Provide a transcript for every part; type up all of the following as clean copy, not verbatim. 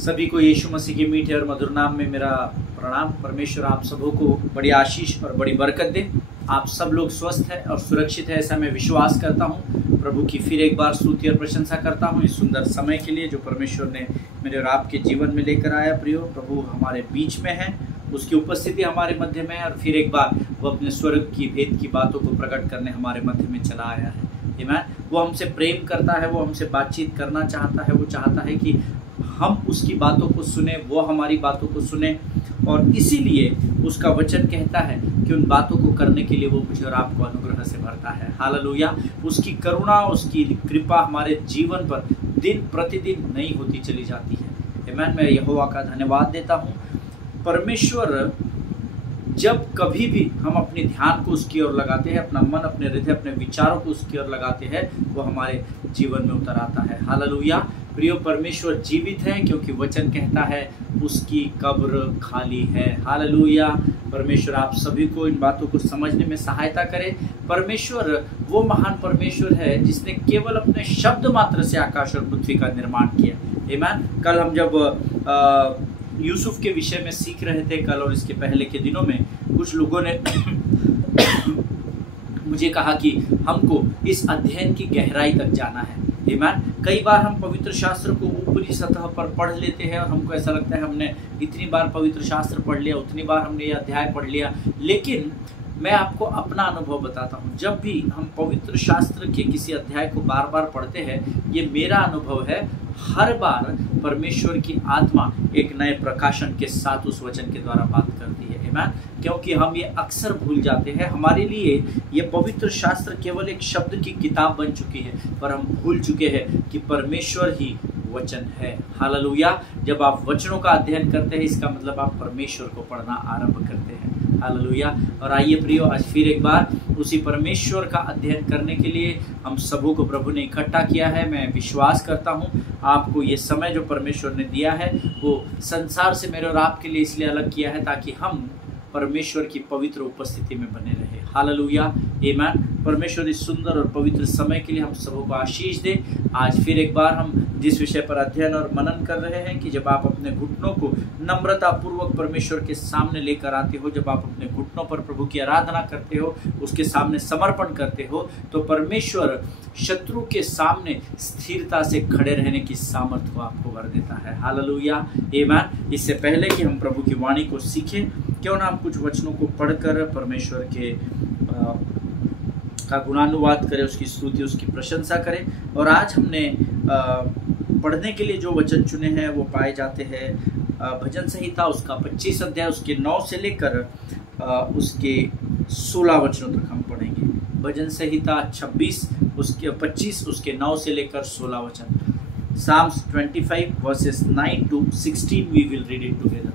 सभी को यीशु मसीह के मीठे और मधुर नाम में मेरा प्रणाम। परमेश्वर आप सबों को बड़ी आशीष और बड़ी बरकत दे। आप सब लोग स्वस्थ है और सुरक्षित है, ऐसा मैं विश्वास करता हूँ। प्रभु की फिर एक बार स्तुति और प्रशंसा करता हूँ इस सुंदर समय के लिए जो परमेश्वर ने मेरे और आपके जीवन में लेकर आया। प्रियो, प्रभु हमारे बीच में है, उसकी उपस्थिति हमारे मध्य में है और फिर एक बार वो अपने स्वर्ग की भेद की बातों को प्रकट करने हमारे मध्य में चला आया है। आमीन। वो हमसे प्रेम करता है, वो हमसे बातचीत करना चाहता है, वो चाहता है कि हम उसकी बातों को सुने, वो हमारी बातों को सुने। और इसीलिए उसका वचन कहता है कि उन बातों को करने के लिए वो मुझे और आपको अनुग्रह से भरता है। हालेलुया। उसकी करुणा, उसकी कृपा हमारे जीवन पर दिन प्रतिदिन नई होती चली जाती है। आमीन। मैं यहोवा का धन्यवाद देता हूँ। परमेश्वर जब कभी भी हम अपने ध्यान को उसकी ओर लगाते हैं, अपना मन, अपने हृदय, अपने विचारों को उसकी ओर लगाते हैं, वो हमारे जीवन में उतर आता है। हालेलुया। प्रियो, परमेश्वर जीवित है क्योंकि वचन कहता है उसकी कब्र खाली है। हालेलुया। परमेश्वर आप सभी को इन बातों को समझने में सहायता करे। परमेश्वर वो महान परमेश्वर है जिसने केवल अपने शब्द मात्र से आकाश और पृथ्वी का निर्माण किया। आमीन। कल हम जब यूसुफ के विषय में सीख रहे थे, कल और इसके पहले के दिनों में कुछ लोगों ने मुझे कहा कि हमको इस अध्ययन की गहराई तक जाना है। आमीन। कई बार हम पवित्र शास्त्र को ऊपरी सतह पर पढ़ लेते हैं और हमको ऐसा लगता है हमने इतनी बार पवित्र शास्त्र पढ़ लिया, उतनी बार हमने ये अध्याय पढ़ लिया। लेकिन मैं आपको अपना अनुभव बताता हूँ, जब भी हम पवित्र शास्त्र के किसी अध्याय को बार बार पढ़ते हैं, ये मेरा अनुभव है, हर बार परमेश्वर की आत्मा एक नए प्रकाशन के साथ उस वचन के द्वारा बात करती है। आमीन। क्योंकि हम ये अक्सर भूल जाते हैं, हमारे लिए ये पवित्र शास्त्र केवल एक शब्द की किताब बन चुकी है, पर हम भूल चुके हैं कि परमेश्वर ही वचन है। हालेलुया। जब आप वचनों का अध्ययन करते हैं, इसका मतलब आप परमेश्वर को पढ़ना आरंभ करते हैं। हालेलुया। और आइए प्रियो, आज फिर एक बार उसी परमेश्वर का अध्ययन करने के लिए हम सबों को प्रभु ने इकट्ठा किया है। मैं विश्वास करता हूँ आपको ये समय जो परमेश्वर ने दिया है वो संसार से मेरे और आपके लिए इसलिए अलग किया है ताकि हम परमेश्वर की पवित्र उपस्थिति में बने रहे। हालेलुया। आमीन। परमेश्वर इस सुंदर और पवित्र समय के लिए हम सबों को आशीष दे। आज फिर एक बार हम जिस विषय पर अध्ययन और मनन कर रहे हैं कि जब आप अपने घुटनों को नम्रता पूर्वक परमेश्वर के सामने लेकर आते हो, जब आप अपने घुटनों पर प्रभु की आराधना करते हो, उसके सामने समर्पण करते हो, तो परमेश्वर शत्रु के सामने स्थिरता से खड़े रहने की सामर्थ्य को आपको भर देता है। हालेलुया। आमीन। इससे पहले कि हम प्रभु की वाणी को सीखें, क्यों ना हम कुछ वचनों को पढ़कर परमेश्वर के का गुणानुवाद करें, उसकी स्तुति, उसकी प्रशंसा करें। और आज हमने पढ़ने के लिए जो वचन चुने हैं वो पाए जाते हैं भजन संहिता उसका 25 अध्याय, उसके 9 से लेकर उसके 16 वचनों तक हम पढ़ेंगे। भजन संहिता 26 उसके 25 उसके 9 से लेकर 16 वचन। Psalms 25 verses 9 to 16 we will read it together।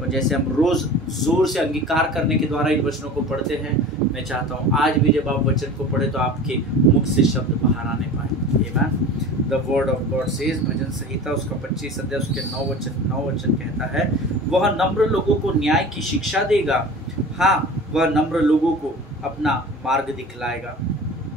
और जैसे हम रोज जोर से अंगीकार करने के द्वारा इन वचनों को पढ़ते हैं, मैं चाहता हूँ आज भी जब आप वचन को पढ़े तो आपके मुख से शब्द बाहर आने पाए। आमीन। The word of God says, भजन संहिता उसका 25 अध्याय उसके 9 वचन कहता है, वह नम्र लोगों को न्याय की शिक्षा देगा, हाँ वह नम्र लोगों को अपना मार्ग दिखलाएगा।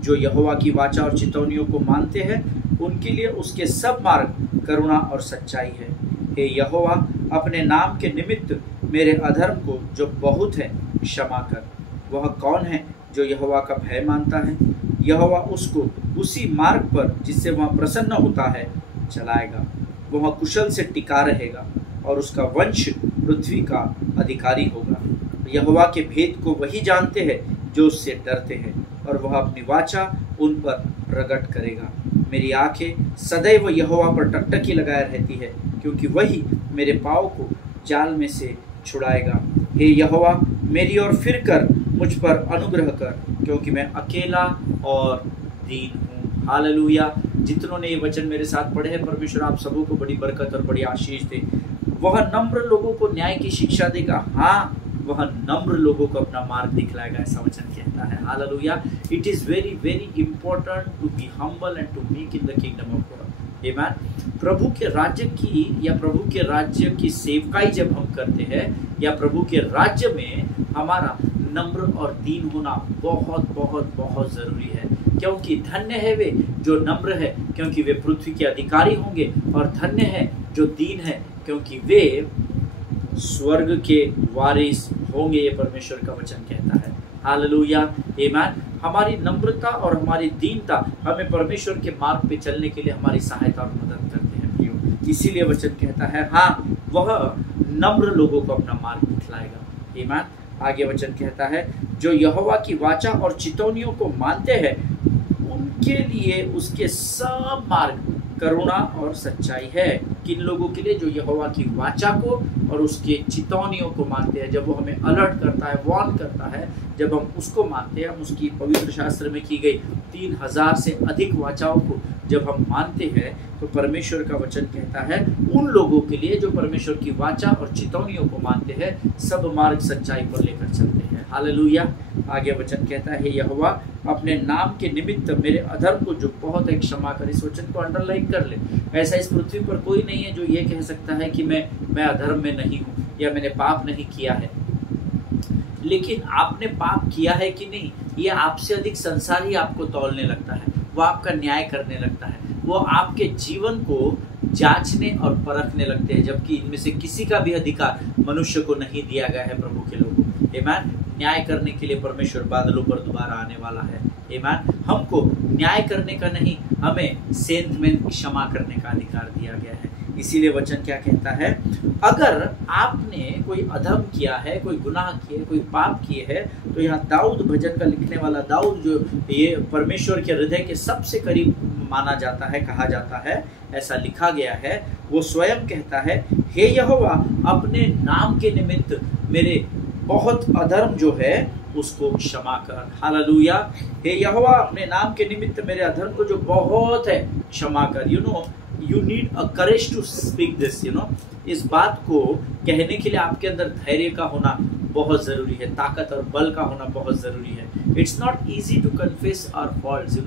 जो यहोवा की वाचा और चितौनियों को मानते हैं उनके लिए उसके सब मार्ग करुणा और सच्चाई है। हे यहोवा, अपने नाम के निमित्त मेरे अधर्म को जो बहुत है क्षमा कर। वह कौन है जो यहोवा का भय मानता है? यहोवा उसको उसी मार्ग पर जिससे वह प्रसन्न होता है चलाएगा। वह कुशल से टिका रहेगा और उसका वंश पृथ्वी का अधिकारी होगा। यहोवा के भेद को वही जानते हैं जो उससे डरते हैं, और वह अपनी वाचा उन पर प्रकट करेगा। मेरी आंखें सदैव यहोवा पर टकटकी लगाए रहती है, क्योंकि वही मेरे पाँव को जाल में से छुड़ाएगा। हे यहोवा, मेरी ओर फिर कर मुझ पर अनुग्रह कर, क्योंकि मैं अकेला और दीन हूँ। हालेलुया। जितनों ने ये वचन मेरे साथ पढ़े हैं, परमेश्वर आप सबों को बड़ी बरकत और बड़ी आशीष दे। वह नम्र लोगों को न्याय की शिक्षा देगा, हाँ वह नम्र लोगों को अपना मार्ग दिखलाएगा, ऐसा वचन कहता है। Hallelujah. It is very very important to be humble and to make in the kingdom of God. आमीन। प्रभु के राज्य की या प्रभु के राज्य की सेवकाई जब हम करते हैं या प्रभु के राज्य में हमारा नम्र और दीन होना बहुत बहुत बहुत ज़रूरी है। क्योंकि धन्य है वे जो नम्र है, क्योंकि वे पृथ्वी के अधिकारी होंगे। और धन्य है जो दीन है, क्योंकि वे स्वर्ग के वारिस होंगे। ये परमेश्वर का वचन कहता है। हालेलुया, आमीन। हमारी नम्रता और हमारी दीनता हमें परमेश्वर के मार्ग पे चलने के लिए हमारी सहायता और मदद करते हैं प्रियो। इसीलिए वचन कहता है हाँ, वह नम्र लोगों को अपना मार्ग दिखलाएगा। आमीन। आगे वचन कहता है जो यहोवा की वाचा और चितौनियों को मानते हैं उनके लिए उसके सब मार्ग करुणा और सच्चाई है। किन लोगों के लिए? जो यहोवा की वाचा को और उसके चितौनियों को मानते हैं। जब वो हमें अलर्ट करता है, वार्न करता है, जब हम उसको मानते हैं, हम उसकी पवित्र शास्त्र में की गई 3000 से अधिक वाचाओं को जब हम मानते हैं, तो परमेश्वर का वचन कहता है उन लोगों के लिए जो परमेश्वर की वाचा और चितौनियों को मानते हैं, सब मार्ग सच्चाई पर लेकर चलते हैं। हालेलुया। आगे वचन कहता है यहोवा अपने नाम के निमित्त मेरे अधर्म को जो बहुत है क्षमा कर। इस वचन को अंडरलाइन कर ले। ऐसा इस पृथ्वी पर कोई नहीं है जो ये कह सकता है कि मैं अधर्म में नहीं हूँ या मैंने पाप नहीं किया है। लेकिन आपने पाप किया है कि नहीं, ये आपसे अधिक संसार ही आपको तौलने लगता है। वो आपका न्याय करने लगता है। वो आपके जीवन को जांचने और परखने लगते हैं, जबकि इनमें से किसी का भी अधिकार मनुष्य को नहीं दिया गया है। प्रभु के लोगों, आमीन। न्याय करने के लिए परमेश्वर बादलों पर दोबारा आने वाला है। आमीन। हमको न्याय करने का नहीं, हमें सेंध में क्षमा करने का अधिकार दिया गया है। इसीलिए वचन क्या कहता है, अगर आपने कोई अधर्म किया है, कोई गुनाह किए, कोई पाप किए है, तो यहाँ दाऊद भजन का लिखने वाला दाऊद, जो ये परमेश्वर के हृदय के सबसे करीब माना जाता है, कहा जाता है, ऐसा लिखा गया है, वो स्वयं कहता है हे यहोवा अपने नाम के निमित्त मेरे बहुत अधर्म जो है उसको क्षमा कर। हालेलुया। हे यहोवा अपने नाम के निमित्त मेरे अधर्म को जो बहुत है क्षमा कर। You need a courage to speak this. इस बात को कहने के लिए आपके अंदर धैर्य का होना बहुत जरूरी है, ताकत और बल का होना बहुत जरूरी है। It's not easy to confess our faults.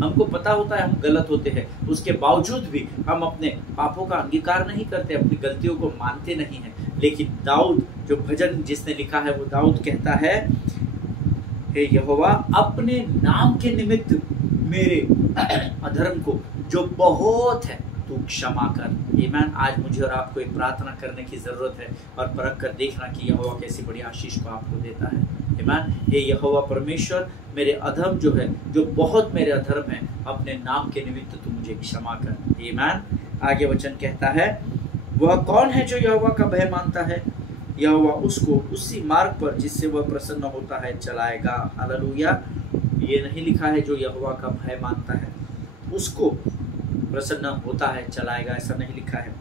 हमको पता होता है हम गलत होते हैं, उसके बावजूद भी हम अपने पापों का अंगीकार नहीं करते, अपनी गलतियों को मानते नहीं हैं। लेकिन दाऊद, जो भजन जिसने लिखा है, वो दाऊद कहता है हे यहोवा अपने नाम के निमित्त मेरे अधर्म को जो बहुत है तू क्षमा कर। आमीन। आज मुझे और आपको एक प्रार्थना करने की जरूरत है और परख कर देखना कि यहोवा कैसी बड़ी आशीष को आपको देता है। आमीन। हे यहोवा परमेश्वर मेरे अधर्म जो है, जो बहुत मेरे अधर्म है, अपने नाम के निमित्त तू मुझे क्षमा कर। आमीन। आगे वचन कहता है वह कौन है जो यहोवा का भय मानता है, यहोवा उसको उसी मार्ग पर जिससे वह प्रसन्न होता है चलाएगा। हालेलुया। ये नहीं लिखा है जो यहोवा का भय मानता है उसको प्रसन्न होता है चलाएगा, ऐसा नहीं लिखा है।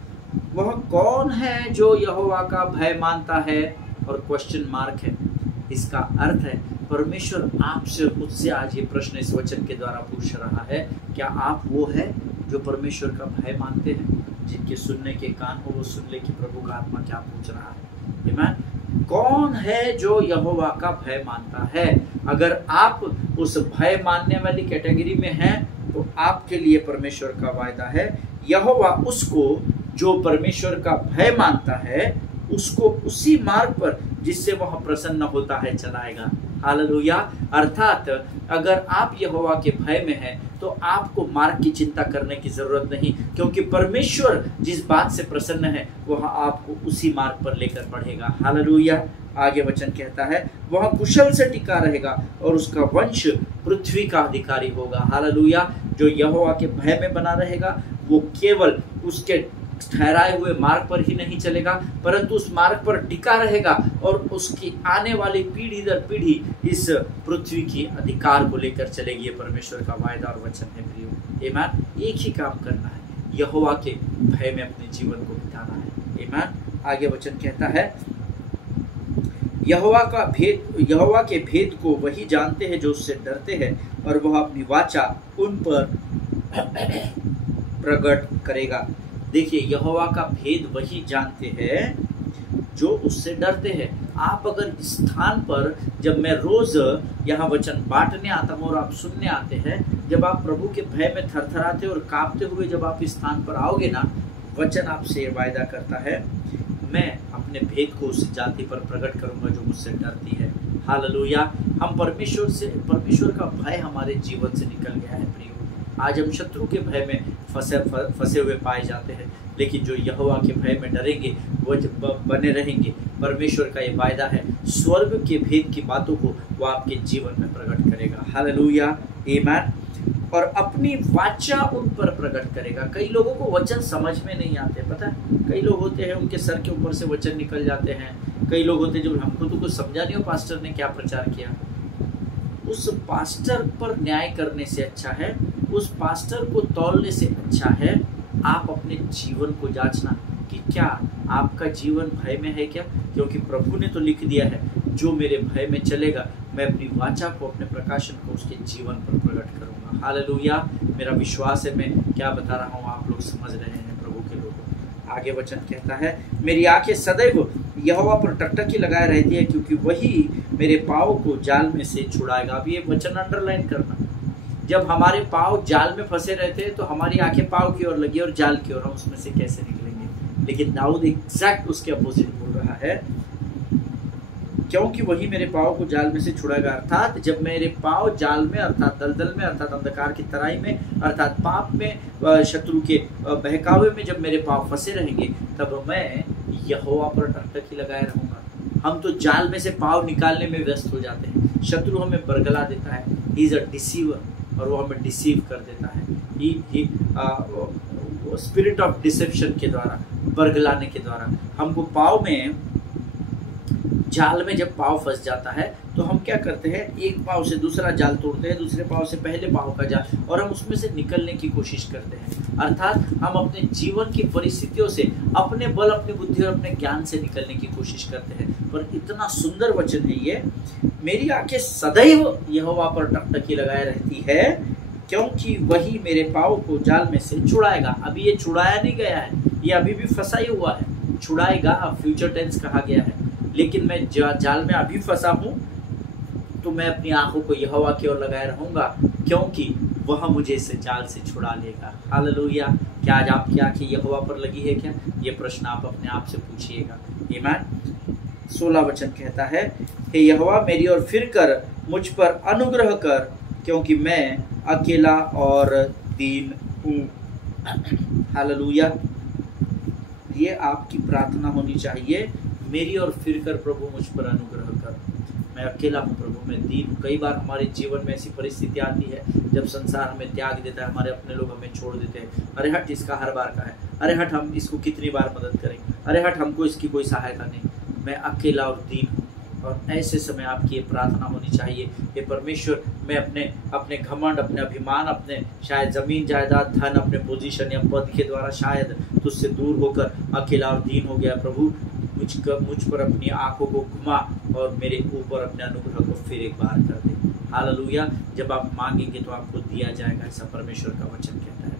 वह कौन है जो यहोवा का भय मानता है, और क्वेश्चन मार्क है। इसका अर्थ है परमेश्वर आपसे मुझसे आज ये प्रश्न इस वचन के द्वारा पूछ रहा है, क्या आप वो है जो परमेश्वर का भय मानते हैं? जिनके सुनने के कान हो वो सुन ले कि प्रभु का आत्मा क्या पूछ रहा है। आमीन। कौन है जो यहोवा का भय मानता है? अगर आप उस भय मानने वाली कैटेगरी में हैं, तो आपके लिए परमेश्वर का वायदा है यहोवा उसको जो परमेश्वर का भय मानता है उसको उसी मार्ग पर जिससे वह प्रसन्न होता है चलाएगा। हालेलुया। अर्थात अगर आप यहोवा के भय में हैं तो आपको मार्ग की चिंता करने की जरूरत नहीं, क्योंकि परमेश्वर जिस बात से प्रसन्न है वह आपको उसी मार्ग पर लेकर बढ़ेगा। हालेलुया। आगे वचन कहता है वह कुशल से टिका रहेगा और उसका वंश पृथ्वी का अधिकारी होगा। हालेलुया। जो यहोवा के भय में बना रहेगा वो केवल उसके ठहराए हुए मार्ग पर ही नहीं चलेगा, परंतु उस मार्ग पर टिका रहेगा और उसकी आने वाली पीढ़ी दर पीढ़ी इस पृथ्वी की अधिकार को लेकर चलेगी। ये परमेश्वर का वायदा और वचन है प्रियो। आमीन। एक ही काम करना है, यहोवा के भय में अपने जीवन को बिताना है। आमीन। आगे वचन कहता है यहोवा के भेद को वही जानते हैं जो उससे डरते हैं, और वह अपनी वाचा उन पर प्रकट करेगा। देखिए, यहोवा का भेद वही जानते हैं जो उससे डरते हैं। आप अगर इस स्थान पर, जब मैं रोज यहाँ वचन बांटने आता हूँ और आप सुनने आते हैं, जब आप प्रभु के भय में थरथराते और कांपते हुए जब आप इस स्थान पर आओगे ना, वचन आपसे वायदा करता है मैं अपने भेद को उस जाति पर प्रकट करूंगा जो मुझसे डरती है। हालेलुया। हम परमेश्वर का भय हमारे जीवन से निकल गया है प्रियो। आज हम शत्रु के भय में फंसे हुए पाए जाते हैं, लेकिन जो यहोवा के भय में डरेंगे वो बने रहेंगे। परमेश्वर का ये वायदा है, स्वर्ग के भेद की बातों को वो आपके जीवन में प्रकट करेगा। हालेलुया, आमीन। और अपनी वाचा उन पर प्रकट करेगा। कई लोगों को वचन समझ में नहीं आते, पता है। कई लोग होते हैं उनके सर के ऊपर से वचन निकल जाते हैं। कई लोग होते हैं जो हमको तो कुछ समझा नहीं हो पास्टर ने क्या प्रचार किया। उस पास्टर पर न्याय करने से अच्छा है, उस पास्टर को तौलने से अच्छा है आप अपने जीवन को जांचना कि क्या आपका जीवन भय में है क्या। क्योंकि प्रभु ने तो लिख दिया है, जो मेरे भय में चलेगा मैं अपनी वाचा को, अपने प्रकाशन को उसके जीवन पर प्रकट करूंगा। हालेलुया। मेरा विश्वास है मैं क्या बता रहा हूँ आप लोग समझ रहे हैं प्रभु के लोगों। आगे वचन कहता है, मेरी आंखें सदैव यहोवा पर टकटकी लगाए रहती है, क्योंकि वही मेरे पाँव को जाल में से छुड़ाएगा। अब ये वचन अंडरलाइन करना, जब हमारे पाँव जाल में फंसे रहते हैं तो हमारी आंखें पाँव की ओर लगी और जाल की ओर, हम उसमें से कैसे निकलेंगे। लेकिन दाऊद एग्जैक्ट उसके अपोजिट बोल रहा है, क्योंकि वही मेरे पाँव को जाल में से छुड़ाएगा। अर्थात जब मेरे पाँव जाल में, अर्थात दलदल में, अर्थात अंधकार की तराई में, अर्थात पाप में, शत्रु के बहकावे में जब मेरे पाँव फंसे रहेंगे, तब मैं यहोवा पर टकटकी लगाए रहूंगा। हम तो जाल में से पाँव निकालने में व्यस्त हो जाते हैं। शत्रु हमें बरगला देता है, ही इज अ डिसीवर, और वो हमें डिसीव कर देता है। ही स्पिरिट ऑफ डिसेप्शन के द्वारा, बरगलाने के द्वारा हमको पाँव में, जाल में जब पाँव फंस जाता है तो हम क्या करते हैं, एक पाँव से दूसरा जाल तोड़ते हैं, दूसरे पाँव से पहले पाँव का जाल, और हम उसमें से निकलने की कोशिश करते हैं। अर्थात हम अपने जीवन की परिस्थितियों से अपने बल, अपनी बुद्धि और अपने ज्ञान से निकलने की कोशिश करते हैं। पर इतना सुंदर वचन है ये, मेरी आंखें सदैव यहोवा पर टकटकी लगाए रहती है, क्योंकि वही मेरे पाँव को जाल में से छुड़ाएगा। अभी ये छुड़ाया नहीं गया है, ये अभी भी फंसा ही हुआ है। छुड़ाएगा फ्यूचर टेंस कहा गया है, लेकिन मैं जाल में अभी फंसा हूं, तो मैं अपनी आंखों को यहोवा की ओर लगाए रहूंगा, क्योंकि वह मुझे इस जाल से छुड़ा लेगा। हालेलुया। क्या आज आपकी आंखें यहोवा पर लगी है क्या? ये प्रश्न आप अपने आप से पूछिएगा। आमीन। 16 वचन कहता है, हे यहोवा मेरी ओर फिर कर, मुझ पर अनुग्रह कर, क्योंकि मैं अकेला और दीन हूँ। हालेलुया। ये आपकी प्रार्थना होनी चाहिए, मेरी और फिर कर प्रभु मुझ पर अनुग्रह कर। मैं अकेला हूँ प्रभु, मैं दीन हूँ। कई बार हमारे जीवन में ऐसी परिस्थिति आती है जब संसार हमें त्याग देता है, हमारे अपने लोग हमें छोड़ देते हैं। अरे हट, इसका हर बार का है, अरे हट हम इसको कितनी बार मदद करेंगे, अरे हट हमको इसकी कोई सहायता नहीं, मैं अकेला और दीन हूँ। और ऐसे समय आपकी ये प्रार्थना होनी चाहिए, ये परमेश्वर, मैं अपने घमंड, अपने अभिमान, अपने शायद जमीन जायदाद, धन, अपने पोजीशन या पद के द्वारा शायद तुझसे दूर होकर अकेला और दीन हो गया। प्रभु मुझ पर अपनी आंखों को घुमा और मेरे ऊपर अपने अनुग्रह को फिर एक बार कर दे। हालेलुया। जब आप मांगेंगे तो आपको दिया जाएगा, ऐसा परमेश्वर का वचन कहता है।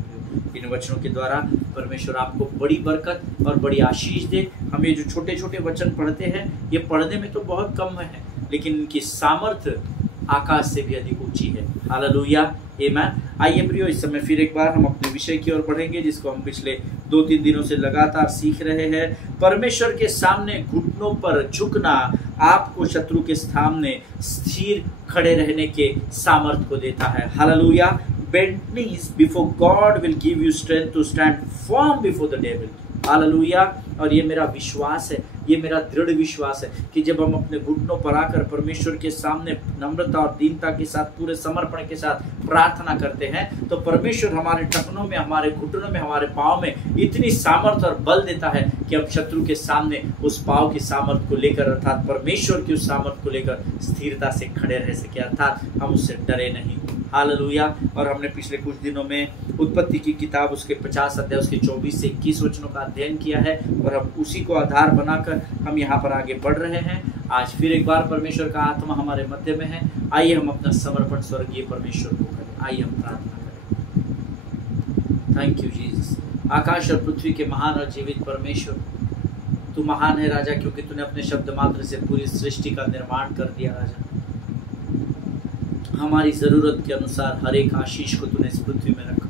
इन वचनों के द्वारा परमेश्वर आपको बड़ी बरकत और बड़ी आशीष दे। हम ये जो छोटे छोटे वचन पढ़ते हैं, ये पढ़ने में तो बहुत कम है, लेकिन इनकी सामर्थ्य आकाश से भी अधिक ऊंची है। हालेलुया, आमीन। आइए प्रियो, इस समय फिर एक बार हम अपने विषय की ओर बढ़ेंगे, जिसको हम पिछले 2-3 दिनों से लगातार सीख रहे हैं। परमेश्वर के सामने घुटनों पर झुकना आपको शत्रु के सामने स्थिर खड़े रहने के सामर्थ्य को देता है। Hallelujah. Bend knees before God will give you strength to stand firm before the devil. Hallelujah. और ये मेरा विश्वास है, ये मेरा दृढ़ विश्वास है कि जब हम अपने घुटनों पर आकर परमेश्वर के सामने नम्रता और दीनता के साथ, पूरे समर्पण के साथ प्रार्थना करते हैं, तो परमेश्वर हमारे टखनों में, हमारे घुटनों में, हमारे पाँव में इतनी सामर्थ्य और बल देता है कि हम शत्रु के सामने उस पाँव की सामर्थ्य को लेकर, अर्थात परमेश्वर की उस सामर्थ्य को लेकर स्थिरता से खड़े रह सके, अर्थात हम उससे डरे नहीं। हालेलुया। और हमने पिछले कुछ दिनों में उत्पत्ति की किताब उसके 50 अध्याय उसके 24 से 21 वचनों का अध्ययन किया है, और हम उसी को आधार बनाकर हम यहाँ पर आगे बढ़ रहे हैं। आज फिर एक बार परमेश्वर का आत्मा हमारे मध्य में है। आइए हम अपना समर्पण स्वर्गीय परमेश्वर को करें। आइए हम प्रार्थना करें। Thank you Jesus. आकाश और पृथ्वी के महान और जीवित परमेश्वर, तू महान है राजा, क्योंकि तूने अपने शब्द मात्र से पूरी सृष्टि का निर्माण कर दिया राजा। हमारी जरूरत के अनुसार हर एक आशीष को तूने इस पृथ्वी में रखा।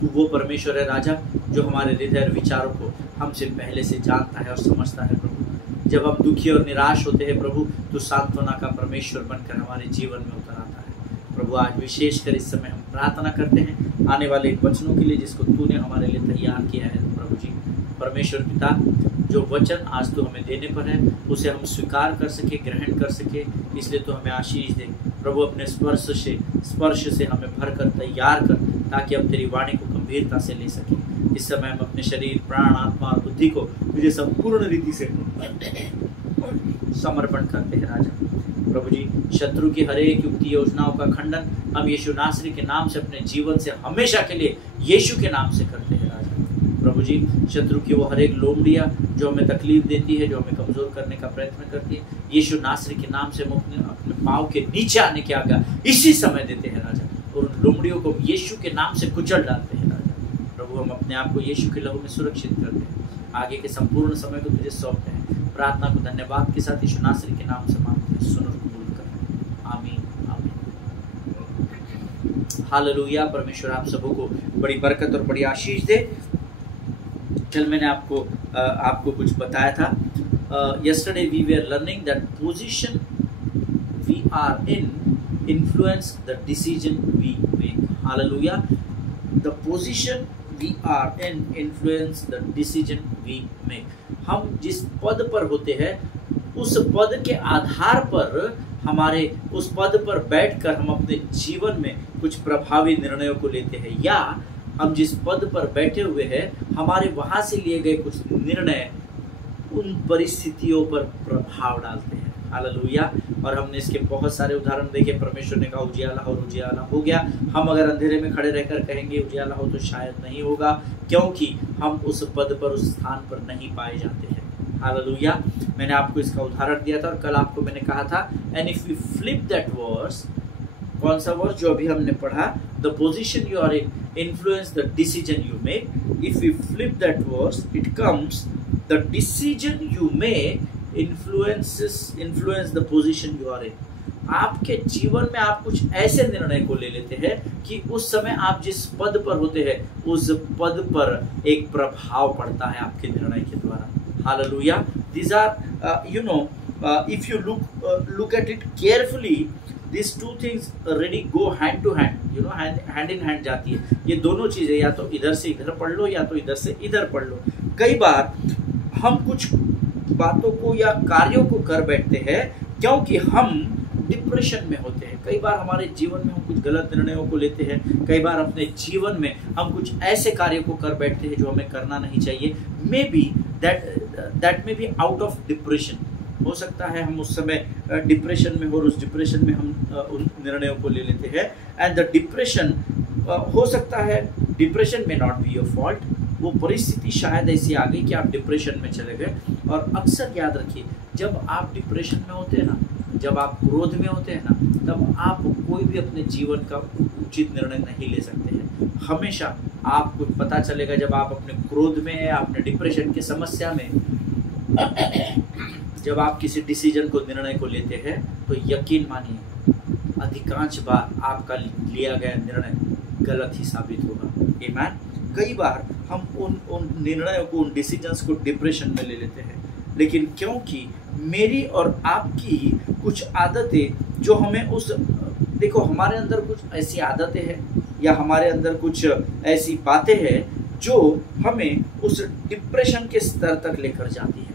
तू वो परमेश्वर है राजा, जो हमारे हृदय और विचारों को हमसे पहले से जानता है और समझता है। प्रभु जब हम दुखी और निराश होते हैं प्रभु, तो सांत्वना का परमेश्वर बनकर हमारे जीवन में उतर आता है। प्रभु आज विशेषकर इस समय हम प्रार्थना करते हैं आने वाले इन वचनों के लिए जिसको तूने हमारे लिए तैयार किया है। प्रभु जी परमेश्वर पिता, जो वचन आज तो हमें देने पर है उसे हम स्वीकार कर सके, ग्रहण कर सके, इसलिए तो हमें आशीष दे प्रभु। अपने स्पर्श से हमें भरकर तैयार कर, ताकि हम तेरी वाणी को गंभीरता से ले सके। इस समय हम अपने शरीर, प्राण, आत्मा और बुद्धि को तुझे संपूर्ण रीति से समर्पण करते हैं राजा। प्रभु जी शत्रु की हर एक युक्ति योजनाओं का खंडन हम यीशु नासरी के नाम से अपने जीवन से हमेशा के लिए यीशु के नाम से करते हैं राजा। प्रभु जी शत्रु की वो हर एक लोमड़िया जो हमें तकलीफ देती है, जो हमें कमजोर करने का प्रयत्न करती है, यीशु नासरी के नाम से हम अपने पाँव के नीचे आने की आज्ञा इसी समय देते हैं राजा। और उन लोमड़ियों को यीशु के नाम से कुचल डालते हैं राजा। प्रभु हम अपने आप को यीशु के लहू में सुरक्षित करते हैं, आगे के संपूर्ण समय को तुझे सौंपते हैं। प्रार्थना को धन्यवाद के साथ यीशु नासरी के नाम से मांगते हैं, सुन और कबूल कर। आमीन आमीन। हालेलुया। परमेश्वर आप सबों को बड़ी बरकत और बड़ी आशीष दे। कल मैंने आपको कुछ बताया था। yesterday we were learning that position we are in influence the decision we make. Hallelujah. The position we are in influence the decision we make. हम जिस पद पर होते हैं उस पद के आधार पर हमारे उस पद पर बैठकर हम अपने जीवन में कुछ प्रभावी निर्णयों को लेते हैं, या हम जिस पद पर बैठे हुए हैं हमारे वहां से लिए गए कुछ निर्णय उन परिस्थितियों पर प्रभाव डालते हैं। हालेलुया। और हमने इसके बहुत सारे उदाहरण देखे। परमेश्वर ने कहा उजियाला हो, उजियाला हो गया। हम अगर अंधेरे में खड़े रहकर कहेंगे उजियाला हो तो शायद नहीं होगा, क्योंकि हम उस पद पर, उस स्थान पर नहीं पाए जाते हैं। हालेलुया। मैंने आपको इसका उदाहरण दिया था और कल आपको मैंने कहा था and if you flip that verse, कौन सा वर्स जो अभी हमने पढ़ा, the position you are in influence the decision you make. If we flip that verse, it comes the decision you make influence the position you are in. आपके जीवन में आप कुछ ऐसे निर्णय को ले लेते हैं कि उस समय आप जिस पद पर होते हैं उस पद पर एक प्रभाव पड़ता है आपके निर्णय के द्वारा। Hallelujah. These are if you look at it carefully, these two things really go hand to hand, hand in hand जाती है। ये दोनों चीजें या तो इधर से इधर पढ़ लो या तो इधर से इधर पढ़ लो। कई बार हम कुछ बातों को या कार्यों को कर बैठते हैं क्योंकि हम डिप्रेशन में होते हैं। कई बार हमारे जीवन में हम कुछ गलत निर्णयों को लेते हैं। कई बार अपने जीवन में हम कुछ ऐसे कार्यों को कर बैठते हैं जो हमें करना नहीं चाहिए। May be that may be out of depression. हो सकता है हम उस समय डिप्रेशन में हो और उस डिप्रेशन में हम उन निर्णयों को ले लेते हैं। एंड द डिप्रेशन हो सकता है, डिप्रेशन में नॉट बी योर फॉल्ट, वो परिस्थिति शायद ऐसी आ गई कि आप डिप्रेशन में चले गए। और अक्सर याद रखिए, जब आप डिप्रेशन में होते हैं ना, जब आप क्रोध में होते हैं ना, तब आप कोई भी अपने जीवन का उचित निर्णय नहीं ले सकते हैं। हमेशा आपको पता चलेगा जब आप अपने क्रोध में है, अपने डिप्रेशन की समस्या में, जब आप किसी डिसीजन को, निर्णय को लेते हैं तो यकीन मानिए अधिकांश बार आपका लिया गया निर्णय गलत ही साबित होगा। आमीन। कई बार हम उन निर्णयों को, उन डिसीजंस को डिप्रेशन में ले लेते हैं, लेकिन क्योंकि मेरी और आपकी कुछ आदतें जो हमें देखो हमारे अंदर कुछ ऐसी आदतें हैं या हमारे अंदर कुछ ऐसी बातें हैं जो हमें उस डिप्रेशन के स्तर तक लेकर जाती है।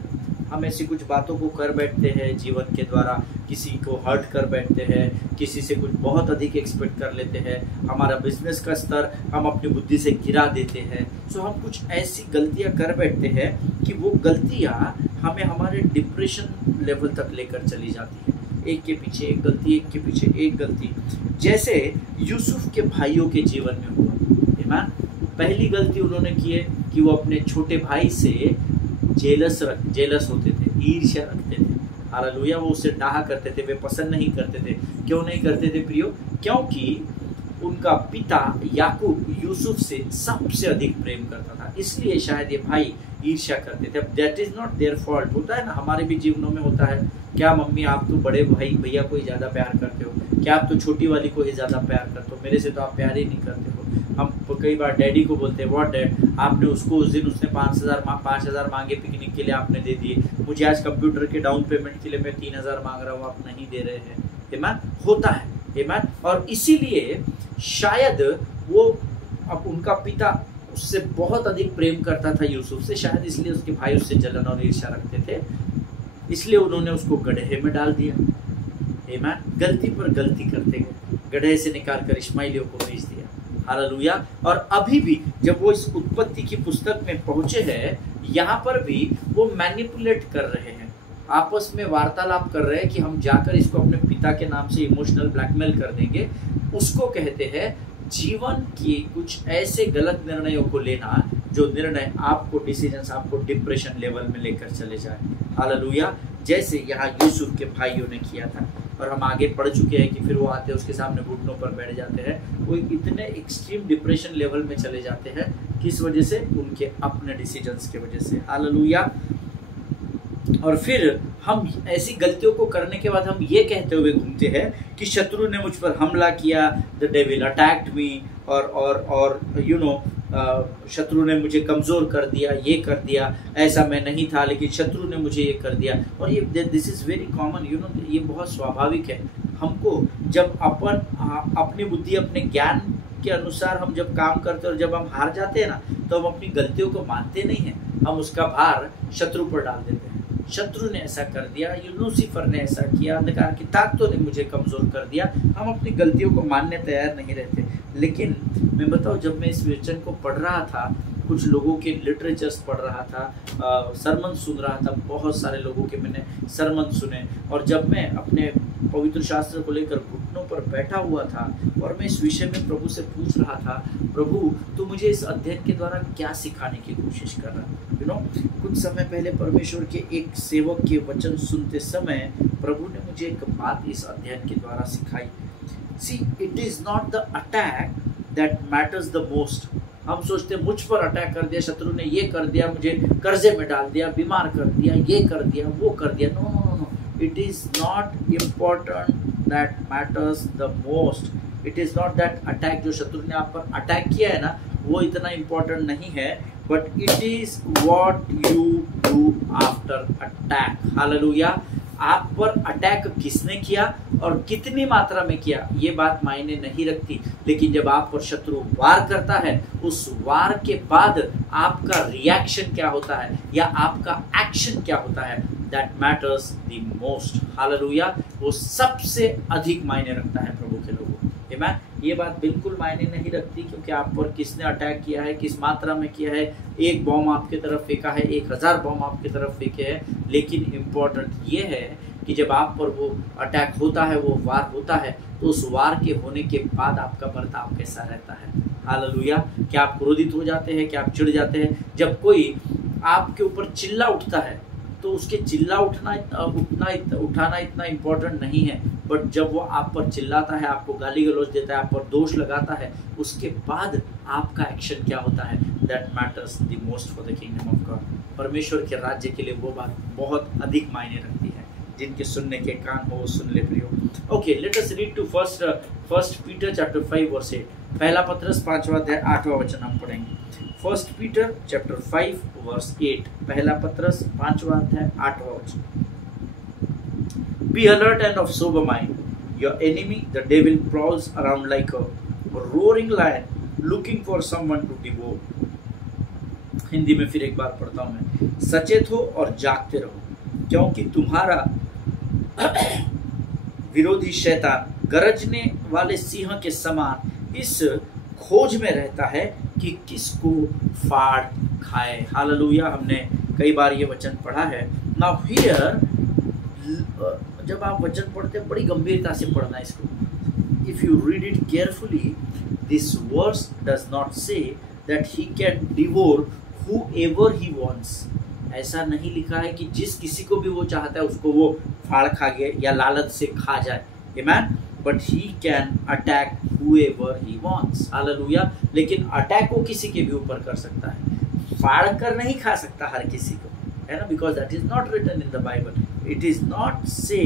हम ऐसी कुछ बातों को कर बैठते हैं जीवन के द्वारा, किसी को हर्ट कर बैठते हैं, किसी से कुछ बहुत अधिक एक्सपेक्ट कर लेते हैं, हमारा बिजनेस का स्तर हम अपनी बुद्धि से गिरा देते हैं। सो हम कुछ ऐसी गलतियां कर बैठते हैं कि वो गलतियां हमें हमारे डिप्रेशन लेवल तक लेकर चली जाती है। एक के पीछे एक गलती, एक के पीछे एक गलती, जैसे यूसुफ के भाइयों के जीवन में हुआ। पहली गलती उन्होंने की है कि वो अपने छोटे भाई से जेलस होते थे, ईर्ष्या रखते थे। हालेलुया। वो उससे डाहा करते थे, वे पसंद नहीं करते थे। क्यों नहीं करते थे प्रियो? क्योंकि उनका पिता याकूब यूसुफ से सबसे अधिक प्रेम करता था, इसलिए शायद ये भाई ईर्ष्या करते थे। अब that is not their fault. होता है ना, हमारे भी जीवनों में होता है। क्या मम्मी आप तो बड़े भैया को ही ज़्यादा प्यार करते हो? क्या आप तो छोटी वाली को ही ज़्यादा प्यार करते हो? मेरे से तो आप प्यार ही नहीं करते हो। हम कई बार डैडी को बोलते हैं, व्हाट डैड, आपने उसको उस दिन उसने 5,000 मांगे पिकनिक के लिए, आपने दे दिए, मुझे आज कंप्यूटर के डाउन पेमेंट के लिए मैं 3,000 मांग रहा हूँ, आप नहीं दे रहे हैं। आमीन, होता है। आमीन, और इसीलिए शायद वो अब उनका पिता उससे बहुत अधिक प्रेम करता था यूसुफ से, शायद इसलिए उसके भाई उससे जलन और ईर्ष्या रखते थे, इसलिए उन्होंने उसको गड्ढे में डाल दिया। आमीन, गलती पर गलती करते गए, गड्ढे से निकाल कर इश्माइलियों को भेज दिया। हालेलुया। और अभी भी जब वो इस उत्पत्ति की पुस्तक में पहुंचे हैं, यहाँ पर भी वो मैनिपुलेट कर रहे हैं, आपस में वार्तालाप कर रहे हैं कि हम जाकर इसको अपने पिता के नाम से इमोशनल ब्लैकमेल कर देंगे। उसको कहते हैं जीवन की कुछ ऐसे गलत निर्णयों को लेना जो निर्णय आपको डिसीजंस आपको डिप्रेशन लेवल में लेकर चले जाए। हालेलुया। जैसे यहाँ यूसुफ के भाइयों ने किया था, और हम आगे पढ़ चुके हैं कि फिर वो आते हैं उसके सामने घुटनों पर बैठ जाते हैं, वो इतने एक्सट्रीम डिप्रेशन लेवल में चले जाते हैं, किस वजह से? उनके अपने डिसीजंस की वजह से। हालेलुया। और फिर हम ऐसी गलतियों को करने के बाद हम ये कहते हुए घूमते हैं कि शत्रु ने मुझ पर हमला किया, द डेविल अटैक्ड मी, और यू नो शत्रु ने मुझे कमजोर कर दिया, ये कर दिया, ऐसा मैं नहीं था लेकिन शत्रु ने मुझे ये कर दिया। और ये this is very common, you know, ये बहुत स्वाभाविक है। हमको जब अपनी बुद्धि अपने ज्ञान के अनुसार हम जब काम करते हैं और जब हम हार जाते हैं ना, तो हम अपनी गलतियों को मानते नहीं हैं, हम उसका भार शत्रु पर डाल देते हैं। शत्रु ने ऐसा कर दिया, लूसीफर ने ऐसा किया, अंधकार की ताकतों ने मुझे कमजोर कर दिया, हम अपनी गलतियों को मानने तैयार नहीं रहते। लेकिन मैं बताऊं, जब मैं इस वचन को पढ़ रहा था, कुछ लोगों के लिटरेचर्स पढ़ रहा था, सरमन सुन रहा था, बहुत सारे लोगों के मैंने सरमन सुने, और जब मैं अपने पवित्र शास्त्र को लेकर घुटनों पर बैठा हुआ था और मैं इस विषय में प्रभु से पूछ रहा था, प्रभु तू मुझे इस अध्ययन के द्वारा क्या सिखाने की कोशिश कर रहा है? यू नो, कुछ समय पहले परमेश्वर के एक सेवक के वचन सुनते समय प्रभु ने मुझे एक बात इस अध्ययन के द्वारा सिखाई। See, it is not the attack that matters the most. हम सोचते मुझ पर अटैक कर दिया, शत्रु ने ये कर दिया, मुझे कर्जे में डाल दिया, बीमार कर दिया, ये कर दिया, वो कर दिया। No no no, it is not important that matters the most. It is not that attack, जो शत्रु ने आप पर अटैक किया है ना, वो इतना इम्पोर्टेंट नहीं है, but it is what you do after attack. Hallelujah. आप पर अटैक किसने किया और कितनी मात्रा में किया, ये बात मायने नहीं रखती, लेकिन जब आप पर शत्रु वार करता है, उस वार के बाद आपका रिएक्शन क्या होता है या आपका एक्शन क्या होता है, that matters the most. Hallelujah. वो सबसे अधिक मायने रखता है प्रभु के लोगों। आमीन। ये बात बिल्कुल मायने नहीं रखती क्योंकि आप पर किसने अटैक किया है, किस मात्रा में किया है, एक बॉम्ब आपके तरफ फेंका है, 1000 बॉम्ब आपकी तरफ फेंके हैं, लेकिन इम्पोर्टेंट ये है कि जब आप पर वो अटैक होता है, वो वार होता है, तो उस वार के होने के बाद आपका बर्ताव कैसा रहता है। हालेलुया। क्या आप क्रोधित हो जाते हैं, क्या आप चिढ़ जाते हैं? जब कोई आपके ऊपर चिल्ला उठता है तो उसके चिल्ला उठाना इतना इम्पोर्टेंट नहीं है, बट जब वो आप पर चिल्लाता है, आपको गाली गलौज देता है, आप पर दोष लगाता है, उसके बाद आपका एक्शन क्या होता है, that matters the most for the kingdom of God. परमेश्वर के राज्य के लिए वो बात बहुत अधिक मायने रखती है। जिनके सुनने के कान हो वो सुन ले प्रियो। Okay, let us read to first Peter chapter 5 verse 8। पहला पत्रस 5वां अध्याय 8वां वचन हम पढ़ेंगे। फर्स्ट पीटर चैप्टर 5 वर्स 8, पहला पत्रस 5वां अध्याय 8वां वचन। Be alert and of sober mind. Your enemy, the devil, prowls around like a roaring lion, looking for someone to devour. Hindi में फिर एक बार पढ़ता हूँ मैं। सचेत हो और जागते रहो, क्योंकि तुम्हारा विरोधी शैतान गरजने वाले सिंह के समान इस खोज में रहता है कि किसको फाड़ खाए। हालेलुया। हमने कई बार ये वचन पढ़ा है। नाउ हियर, जब आप वचन पढ़ते हैं बड़ी गंभीरता से पढ़ना इसको। If you read it carefully, this verse does not say that he can divorce whoever he wants। ऐसा नहीं लिखा है कि जिस किसी को भी वो चाहता है उसको वो फाड़ खा गए या लालच से खा जाए। आमीन। But he can attack whoever he wants। Hallelujah. लेकिन अटैक वो किसी के भी ऊपर कर सकता है, फाड़ कर नहीं खा सकता हर किसी को, है ना, because that is not written in the Bible. It is not say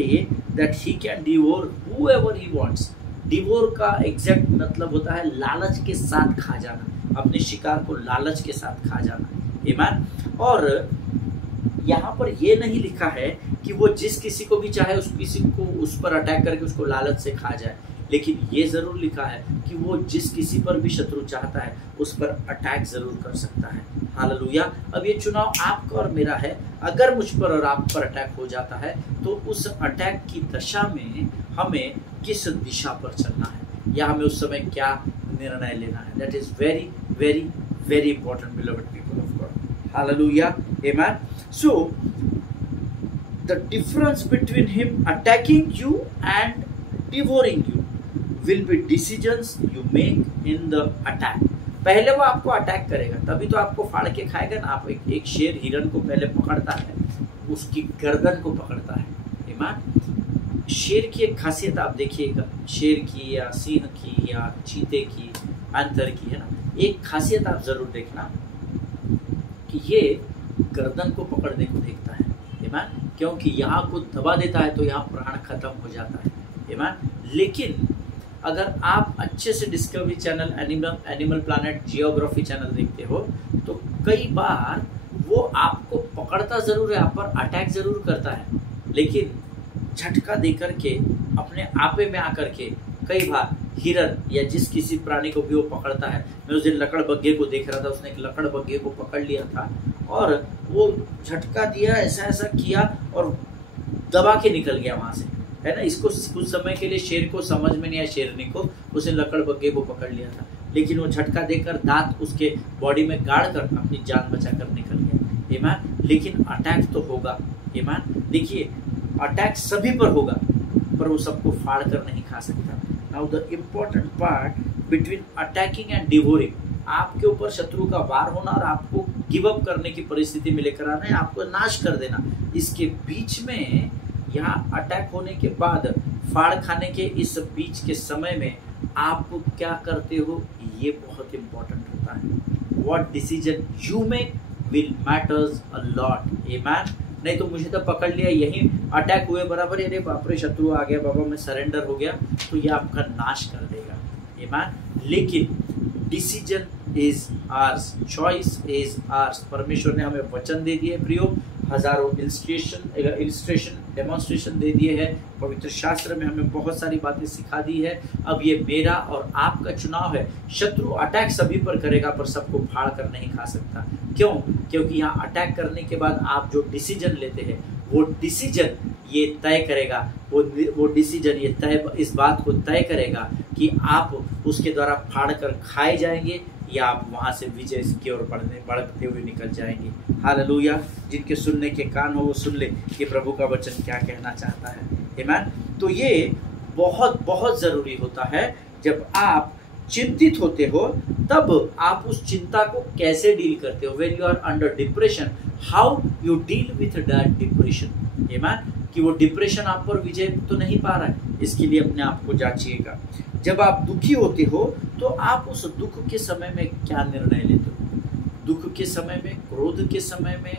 that he can divorce whoever he wants। Divorce का एग्जैक्ट मतलब होता है लालच के साथ खा जाना, अपने शिकार को लालच के साथ खा जाना। ईमान। और यहाँ पर ये नहीं लिखा है कि वो जिस किसी को भी चाहे उस किसी को उस पर अटैक करके उसको लालच से खा जाए, लेकिन ये जरूर लिखा है कि वो जिस किसी पर भी शत्रु चाहता है उस पर अटैक जरूर कर सकता है। हालेलुया। अब ये चुनाव आपका और मेरा है। अगर मुझ पर और आप पर अटैक हो जाता है तो उस अटैक की दशा में हमें किस दिशा पर चलना है या हमें उस समय क्या निर्णय लेना है। That is very very very important beloved people of God. Hallelujah. Amen. So the difference between him attacking you and devouring you will be decisions you make in the attack। पहले वो आपको अटैक करेगा तभी तो आपको फाड़ के खाएगा ना। आप एक शेर हिरन को पहले पकड़ता है, उसकी गर्दन को पकड़ता है। ईमान। शेर की एक खासियत आप देखिएगा, शेर की या सिंह की या चीते की, अंतर की, है ना, एक खासियत आप जरूर देखना कि ये गर्दन को पकड़ने को देखता है। ईमान। क्योंकि यहाँ को दबा देता है तो यहाँ प्राण खत्म हो जाता है। ईमान। लेकिन अगर आप अच्छे से discovery channel, animal planet, geography channel देखते हो तो कई बार वो आपको पकड़ता जरूर है, आप पर अटैक जरूर करता है, लेकिन झटका देकर के अपने आपे में आकर के कई बार हिरन या जिस किसी प्राणी को भी वो पकड़ता है। मैं उस दिन लकड़बग्घे को देख रहा था, उसने एक लकड़बग्घे को पकड़ लिया था और वो झटका दिया, ऐसा ऐसा किया और दबा के निकल गया वहां से, है ना। इसको कुछ समय के लिए शेर को समझ में नहीं आया, शेरनी को, उसने लकड़बग्घे को पकड़ लिया था, लेकिन वो झटका देकर दांत उसके बॉडी में गाड़ कर अपनी जान बचा कर निकल गया। ईमान। लेकिन अटैक तो होगा। ईमान। देखिए अटैक सभी पर होगा पर वो सबको फाड़ कर नहीं खा सकता। Now the important part between attacking and devouring, आपके ऊपर शत्रु का वार होना और आपको गिव अप करने की परिस्थिति में लेकर आना है, आपको नाश कर देना, इसके बीच में यहाँ अटैक होने के बाद फाड़ खाने के इस बीच के समय में आप क्या करते हो, ये बहुत इंपॉर्टेंट होता है। What decision you make will matters a lot. Amen. नहीं तो मुझे तो पकड़ लिया, यही अटैक हुए बराबर, अरे बाप रे शत्रु आ गया, बाबा मैं सरेंडर हो गया, तो ये आपका नाश कर देगा। आमेन। लेकिन decision is hours, choice is hours. परमेश्वर ने हमें वचन दे दिए प्रियो, हजारों इलिस्ट्रेशन डेमोन्स्ट्रेशन दे दिए हैं, पवित्र शास्त्र में हमें बहुत सारी बातें सिखा दी है। अब ये मेरा और आपका चुनाव है। शत्रु अटैक सभी पर करेगा पर सबको फाड़ कर नहीं खा सकता। क्यों? क्योंकि यहाँ अटैक करने के बाद आप जो डिसीजन लेते हैं वो डिसीजन ये तय करेगा, वो डिसीजन ये तय इस बात को तय करेगा कि आप उसके द्वारा फाड़ कर खाए जाएंगे या आप वहां से विजय की ओर बढ़ते हुए निकल जाएंगे। हालेलुया। जिनके सुनने के कान हो वो सुन ले कि प्रभु का वचन क्या कहना चाहता है। आमेन। तो ये बहुत बहुत जरूरी होता है। जब आप चिंतित होते हो तब आप उस चिंता को कैसे डील करते हो। When you are under depression, how you deal with that depression. Amen. कि वो डिप्रेशन आप पर विजय तो नहीं पा रहा है, इसके लिए अपने आप को जांचिएगा। जब आप दुखी होते हो तो आप उस दुख के समय में क्या निर्णय लेते हो। दुख के समय में, क्रोध के समय में,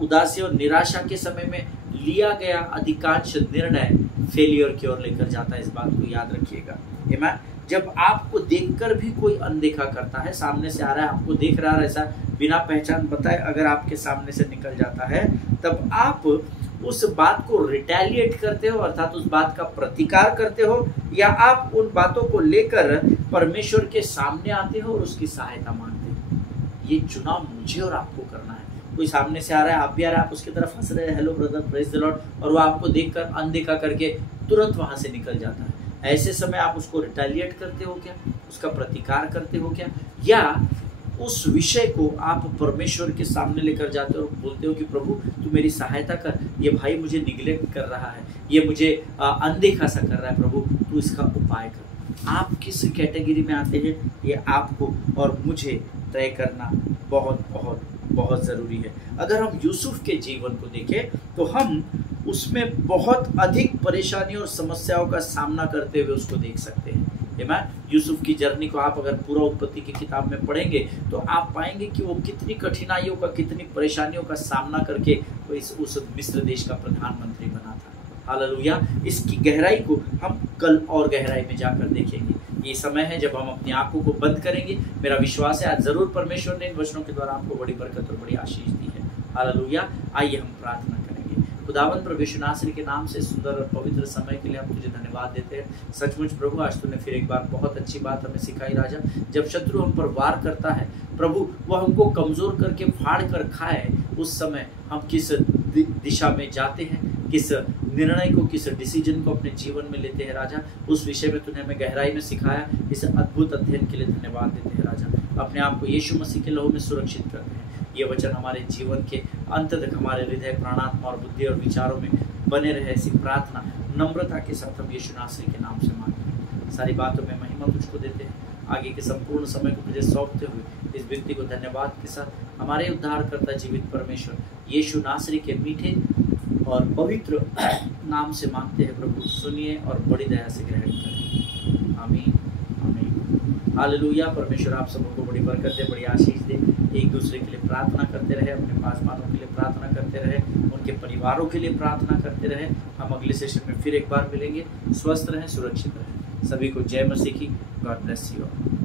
उदासी और निराशा के समय में लिया गया अधिकांश निर्णय फेलियर की ओर लेकर जाता है। इस बात को याद रखिएगा। आमेन। जब आपको देखकर भी कोई अनदेखा करता है, सामने से आ रहा है, आपको देख रहा है, ऐसा बिना पहचान बताए अगर आपके सामने से निकल जाता है, तब आप उस बात को रिटेलिएट करते हो, अर्थात उस बात का प्रतिकार करते हो, या आप उन बातों को लेकर परमेश्वर के सामने आते हो और उसकी सहायता मांगते हो। ये चुनाव मुझे और आपको करना है। कोई सामने से आ रहा है, आप भी आ रहे हैं, आप उसकी तरफ हंस रहे हैं, hello brother, praise the Lord, और वो आपको देखकर अनदेखा करके तुरंत वहां से निकल जाता है। ऐसे समय आप उसको रिटेलिएट करते हो क्या, उसका प्रतिकार करते हो क्या, या उस विषय को आप परमेश्वर के सामने लेकर जाते हो और बोलते हो कि प्रभु तू मेरी सहायता कर, ये भाई मुझे निग्लेक्ट कर रहा है, ये मुझे अनदेखा सा कर रहा है, प्रभु तू इसका उपाय कर। आप किस कैटेगरी में आते हैं ये आपको और मुझे तय करना बहुत बहुत बहुत ज़रूरी है। अगर हम यूसुफ के जीवन को देखें तो हम उसमें बहुत अधिक परेशानी और समस्याओं का सामना करते हुए उसको देख सकते हैं। आमेन। यूसुफ की जर्नी को आप अगर पूरा उत्पत्ति की किताब में पढ़ेंगे तो आप पाएंगे कि वो कितनी कठिनाइयों का, कितनी परेशानियों का सामना करके उस मिस्र देश का प्रधानमंत्री बना था। हालेलुया। इसकी गहराई को हम कल और गहराई में जाकर देखेंगे। ये समय है जब हम अपनी आंखों को बंद करेंगे। मेरा विश्वास है आज जरूर परमेश्वर ने इन वचनों के द्वारा आपको बड़ी बरकत और बड़ी आशीष दी है। हालेलुया। आइए हम प्रार्थना करेंगे। खुदावंद प्रभु यीशु नासरी के नाम से सुंदर और पवित्र समय के लिए हम तुझे धन्यवाद देते हैं। सचमुच प्रभु आज तूने फिर एक बार बहुत अच्छी बात हमें सिखाई राजा। जब शत्रु हम पर वार करता है प्रभु, वह हमको कमजोर करके फाड़ कर खाए, उस समय हम किस दिशा में जाते हैं, किस निर्णय को, किस डिसीजन को अपने जीवन में लेते हैं राजा, उस विषय में तूने हमें गहराई में सिखाया। इस अद्भुत अध्ययन के लिए धन्यवाद देते हैं राजा। अपने आप को यीशु मसीह के लहू में सुरक्षित करते हैं। ये वचन हमारे जीवन के अंत तक हमारे हृदय, प्राणात्मा और बुद्धि और विचारों में बने रहे, ऐसी प्रार्थना नम्रता के साथ हम यीशु नासरी के नाम से मांगते हैं। सारी बातों में महिमा तुझको देते हैं। आगे के संपूर्ण समय को तुझे सौंपते हुए इस व्यक्ति को धन्यवाद के साथ हमारे उद्धारकर्ता जीवित परमेश्वर यीशु नासरी के मीठे और पवित्र नाम से मांगते हैं प्रभु, सुनिए और बड़ी दया से ग्रहण करें। आमीन आमीन। हालेलुया। परमेश्वर आप सबको बड़ी बरकत दे, बड़ी आशीष दे। एक दूसरे के लिए प्रार्थना करते रहे, अपने पास वालों के लिए प्रार्थना करते रहे, उनके परिवारों के लिए प्रार्थना करते रहे। हम अगले सेशन में फिर एक बार मिलेंगे। स्वस्थ रहें, सुरक्षित रहें। सभी को जय मसीह की। God bless you.